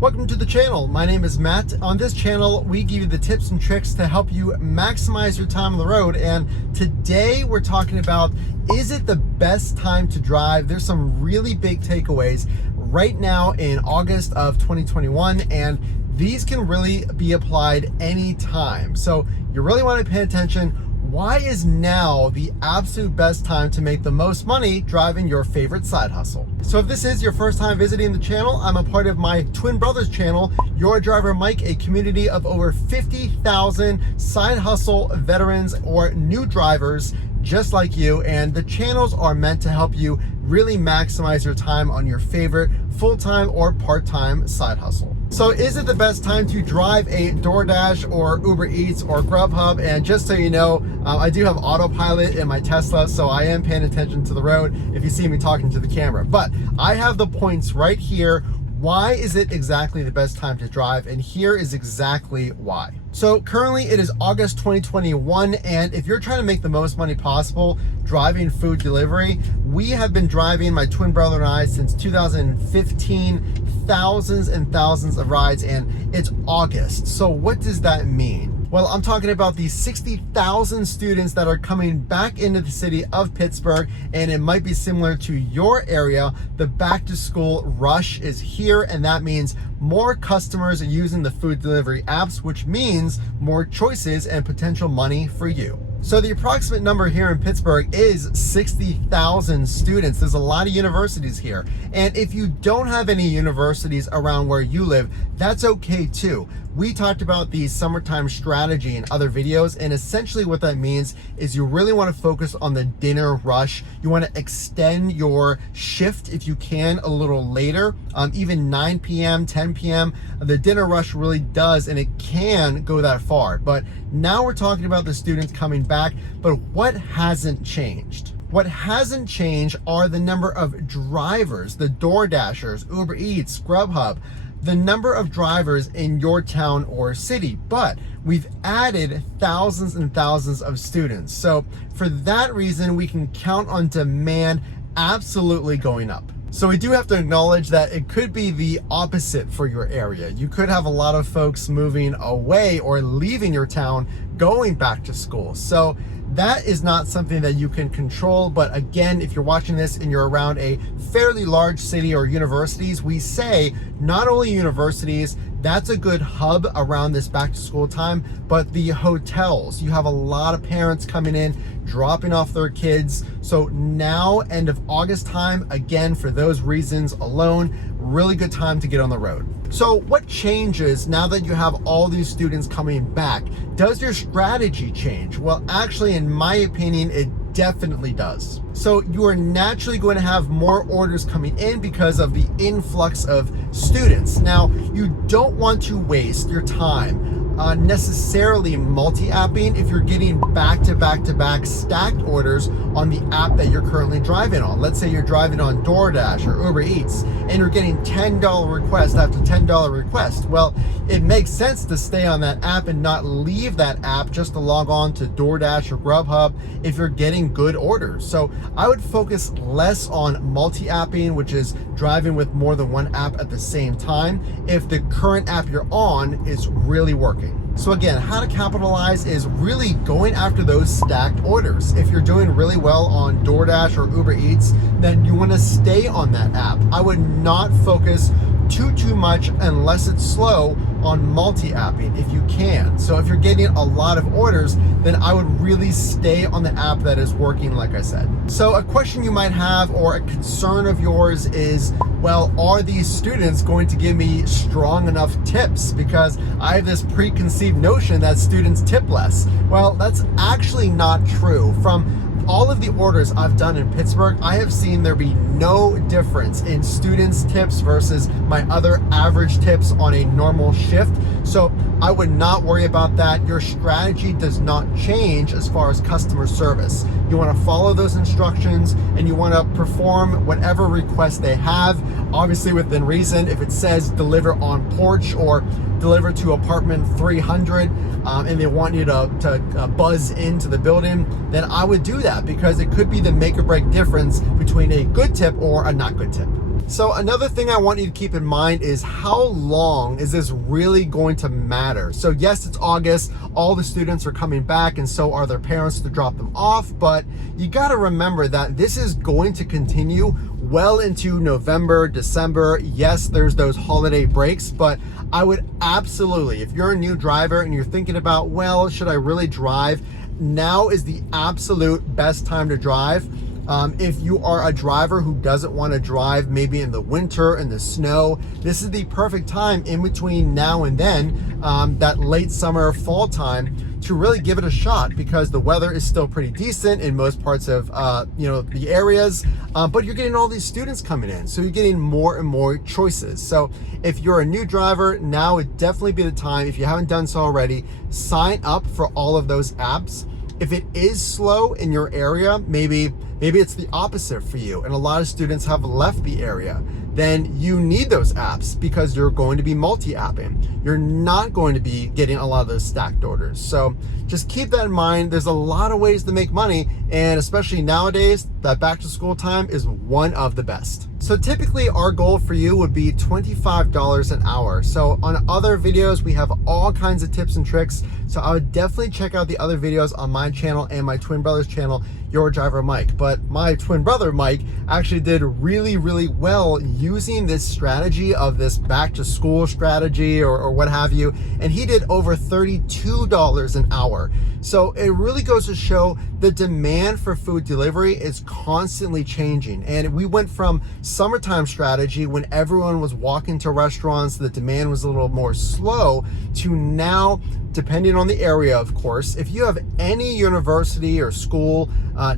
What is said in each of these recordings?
Welcome to the channel. My name is Matt. On this channel, we give you the tips and tricks to help you maximize your time on the road. And today we're talking about, is it the best time to drive? There's some really big takeaways right now in August of 2021, and these can really be applied anytime. So you really want to pay attention. Why is now the absolute best time to make the most money driving your favorite side hustle? So if this is your first time visiting the channel, I'm a part of my twin brother's channel, Your Driver Mike, a community of over 50,000 side hustle veterans or new drivers just like you. And the channels are meant to help you really maximize your time on your favorite full-time or part-time side hustle. So is it the best time to drive a DoorDash or Uber Eats or Grubhub? And just so you know, I do have autopilot in my Tesla, so I am paying attention to the road if you see me talking to the camera. But I have the points right here. Why is it exactly the best time to drive? And here is exactly why. So currently it is August 2021, and if you're trying to make the most money possible driving food delivery, we have been driving, my twin brother and I, since 2015, thousands and thousands of rides, and it's August. So what does that mean? Well, I'm talking about the 60,000 students that are coming back into the city of Pittsburgh, and it might be similar to your area. The back to school rush is here, and that means more customers are using the food delivery apps, which means more choices and potential money for you. So the approximate number here in Pittsburgh is 60,000 students. There's a lot of universities here. And if you don't have any universities around where you live, that's okay too. We talked about the summertime strategy in other videos, and essentially what that means is you really want to focus on the dinner rush. You want to extend your shift if you can a little later, even 9 p.m., 10 p.m. The dinner rush really does, and it can go that far. But now we're talking about the students coming back, but what hasn't changed? What hasn't changed are the number of drivers, the DoorDashers, Uber Eats, Grubhub, the number of drivers in your town or city, but we've added thousands and thousands of students. So for that reason, we can count on demand absolutely going up. So we do have to acknowledge that it could be the opposite for your area. You could have a lot of folks moving away or leaving your town, going back to school. So that is not something that you can control. But again, if you're watching this and you're around a fairly large city or universities, we say not only universities, that's a good hub around this back to school time, but the hotels. You have a lot of parents coming in, dropping off their kids. So now, end of August time, again, for those reasons alone, really good time to get on the road. So what changes now that you have all these students coming back? Does your strategy change? Well, actually, in my opinion, it definitely does. So you are naturally going to have more orders coming in because of the influx of students. Now, you don't want to waste your time necessarily multi-apping if you're getting back-to-back stacked orders on the app that you're currently driving on. Let's say you're driving on DoorDash or Uber Eats and you're getting $10 request after $10 request. Well, it makes sense to stay on that app and not leave that app just to log on to DoorDash or Grubhub if you're getting good orders. So I would focus less on multi-apping, which is driving with more than one app at the same time, if the current app you're on is really working. So again, how to capitalize is really going after those stacked orders. If you're doing really well on DoorDash or Uber Eats, then you want to stay on that app. I would not focus too much unless it's slow on multi-apping if you can. So if you're getting a lot of orders, then I would really stay on the app that is working, like I said. So a question you might have or a concern of yours is, well, are these students going to give me strong enough tips? Because I have this preconceived notion that students tip less. Well, that's actually not true. From all of the orders I've done in Pittsburgh, I have seen there be no difference in students' tips versus my other average tips on a normal shift. So I would not worry about that. Your strategy does not change as far as customer service. You want to follow those instructions and you want to perform whatever request they have, obviously within reason. If it says deliver on porch or deliver to apartment 300 and they want you to buzz into the building, then I would do that because it could be the make or break difference between a good tip or a not good tip. So another thing I want you to keep in mind is how long is this really going to matter? So yes, it's August, all the students are coming back and so are their parents to drop them off, but you got to remember that this is going to continue well into November, December. Yes, there's those holiday breaks, but I would absolutely, if you're a new driver and you're thinking about, well, should I really drive? Now is the absolute best time to drive. If you are a driver who doesn't want to drive maybe in the winter, in the snow, this is the perfect time in between now and then, that late summer, fall time, to really give it a shot, because the weather is still pretty decent in most parts of the areas, but you're getting all these students coming in, so you're getting more and more choices. So if you're a new driver, now would definitely be the time. If you haven't done so already, sign up for all of those apps. If it is slow in your area, maybe it's the opposite for you and a lot of students have left the area, then you need those apps because you're going to be multi-apping. You're not going to be getting a lot of those stacked orders. So just keep that in mind. There's a lot of ways to make money, and especially nowadays, that back to school time is one of the best. So typically our goal for you would be $25 an hour. So on other videos, we have all kinds of tips and tricks. So I would definitely check out the other videos on my channel and my twin brother's channel, Your Driver Mike. But my twin brother Mike actually did really, really well using this strategy of this back to school strategy or what have you. And he did over $32 an hour. So it really goes to show the demand for food delivery is constantly changing. And we went from summertime strategy when everyone was walking to restaurants, the demand was a little more slow, to now, depending on the area, of course, if you have any university or school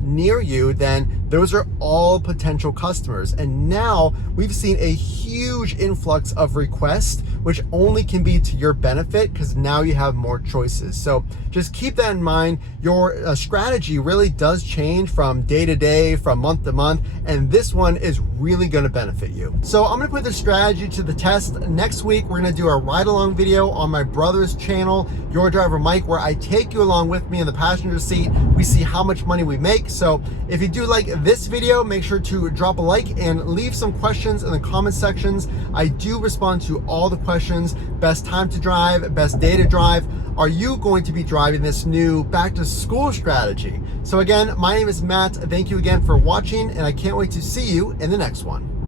near you, then those are all potential customers. And now we've seen a huge influx of requests, which only can be to your benefit because now you have more choices. So just keep that in mind. Your strategy really does change from day to day, from month to month, and this one is really going to benefit you. So I'm going to put the strategy to the test. Next week, we're going to do a ride-along video on my brother's channel, Your Driver Mike, where I take you along with me in the passenger seat. We see how much money we make. So if you do like this video, make sure to drop a like and leave some questions in the comment sections. I do respond to all the questions. Best time to drive, best day to drive. Are you going to be driving this new back to school strategy? So again, my name is Matt. Thank you again for watching, and I can't wait to see you in the next one.